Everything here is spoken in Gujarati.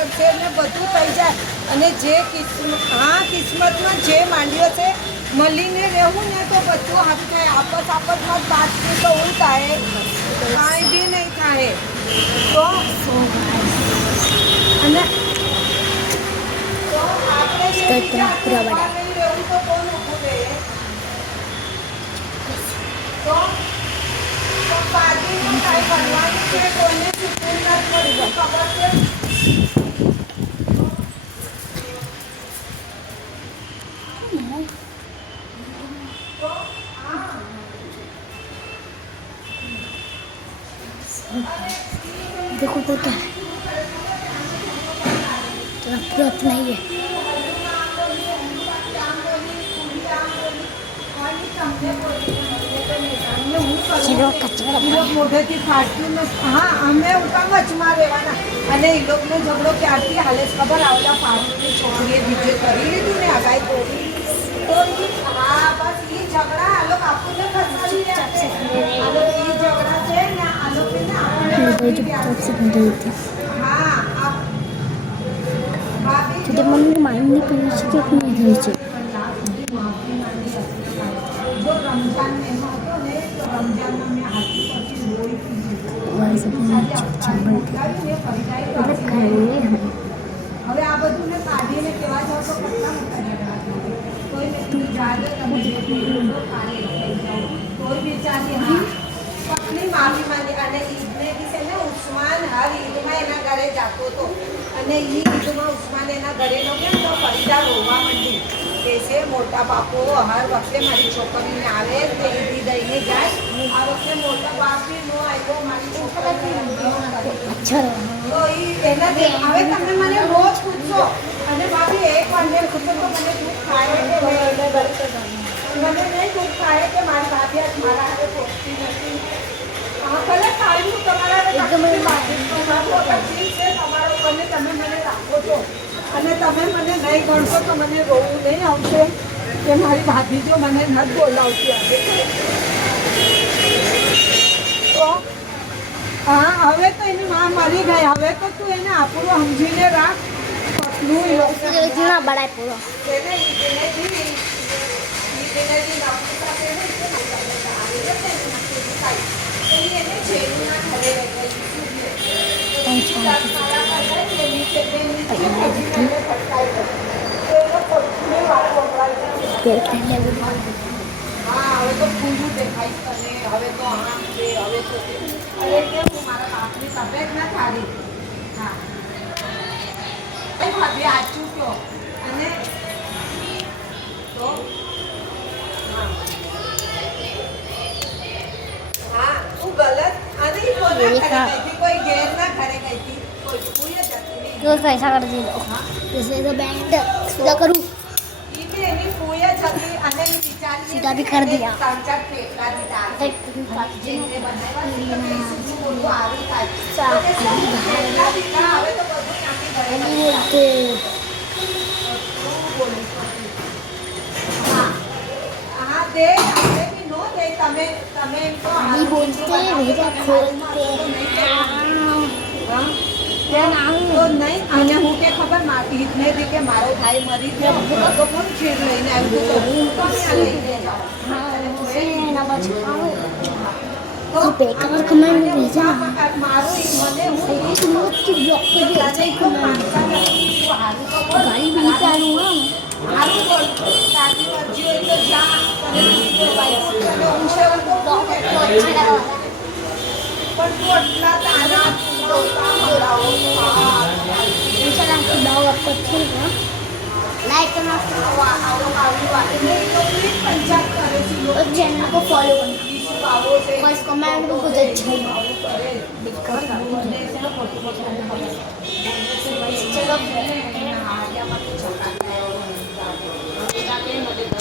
કરશે ને બધું થઈ જાય અને જે કિસ્મતમાં જે માંડ્યો છે મળીને રહેવું ને તો બધું હાથ થાય. આપસમાં જ બાતથી તો હું થાય કાંઈ બી નહીં થાય. તો અને તો આપણે રહેવું તો કોણ ઊભું રહે? તો બાજુમાં કાંઈ કરવાનું છે કોઈને સુકૂન નથી મળી ખબર છે. देखो तो क्या है, पूरा अपना ही है. મોઢેથી ફાટતું નથી. હા અમે ઉતા વચમાં રહેવાના અને એ લોકોનો ઝઘડો ક્યારથી હાલે ખબર આવતા ફાટની છોકરીએ બીજે કરી લીધું ને આગાઈ તોડી તો હા બસ એ ઝઘડા આ લોકો આપણને ફસાવી રહ્યા છે. આ લોકો એ ઝઘડા છે ને આ લોકોને હા jadi mana main ni punya sikit ni je. જો રમજાન મહિનો હતો ને તો રમજાનમાં મેં હાથી પછી લોહી પીધી. Wah sebenarnya હવે આ બધું ને કાઢીને કહેવા જાવ તો કેટલા મોટા ઝઘડા થાય. કોઈ તું જાગે તમે કોઈ બિચારી હા પત્ની માફી માંગી અને ઈદને છે ને ઉસ્માન હર ઈદમાં એના ઘરે જતો હતો અને એ ઈદમાં ઉસ્માન એના ઘરે નો કેમ તો ફરીદા રોવા માંડી કે છે મોટા બાપો હર વખતે મારી છોકરીને આવે તે ઈદી દઈને જાય. આ વખતે મોટા બાપ બી નો આવ્યો મારી છોકરીને अच्छा તો એના હવે તમે મને રોજ પૂછશો અને ભાભી એક વાંધે પૂછો તો મને દુઃખ થાય કે મને નહીં દુઃખ થાય કે મારી ભાભી આજ મારા હાથે પહોંચતી નથી. હા ભલે કાઢ્યું તમારા ઠીક છે તમારો મને તમે મને રાખો છો અને તમે મને નહીં ગણશો તો મને રોવું નહીં આવશે કે મારી ભાભી જો મને નથી બોલાવતી આવે તો હા હવે તો એની માં મરી ગઈ. હવે તો તું એને આપણું સમજીને રાખ. પતલું इतना बड़ा है पूरा. એને ઈદને દી આપણી સાથે એને છેડુના ઘરે હા હવે તો પૂરું દેખાય તને. હવે તો આમ છે હવે તો અરે કેવું મારા બાપની તબિયત ના સારી. હા ભાભી આચું કહો અને તો હા તું ગલત અને કોઈ ઘેર ના ઘરે ગઈ હતી કોઈ જતી નહીં. तो ऐसा कर दे दो जैसे तो बैंड सीधा करूँ એની ફૂય જ હતી અને એ વિચારી सीधा भी कर दिया. ત્રણ ચાર ફેફડા દીધા જેને બનાવ્યા બોલવું આવી થાય હવે તો બધું નાખી बोलते હા દે આપણે બી નો દે તમે તમે એમ તો नहीं बोलते भेजा खोलते તો નહીં અને હું કે ખબર મારી ઈદને દી કે મારો ભાઈ મરી ગયો તો કોણ છેડ લઈને આવ્યું તો હું પણ લઈને જાઉં तो बेकार कमेंट भेजा મારું મને હું की ब्लॉक पे भी अच्छा ही कमेंट गाड़ी भी निकालूँ સારું બોલ તારી મરજી હોય તો જા અને હું સેવન તો तो अच्छा लगा પણ તું આટલા તારા इंशाल्लाह आपको ब्लॉग आपको अच्छा लगा लाइक करना और चैनल को फॉलो करना बस कमेंट में कुछ अच्छा ही चलो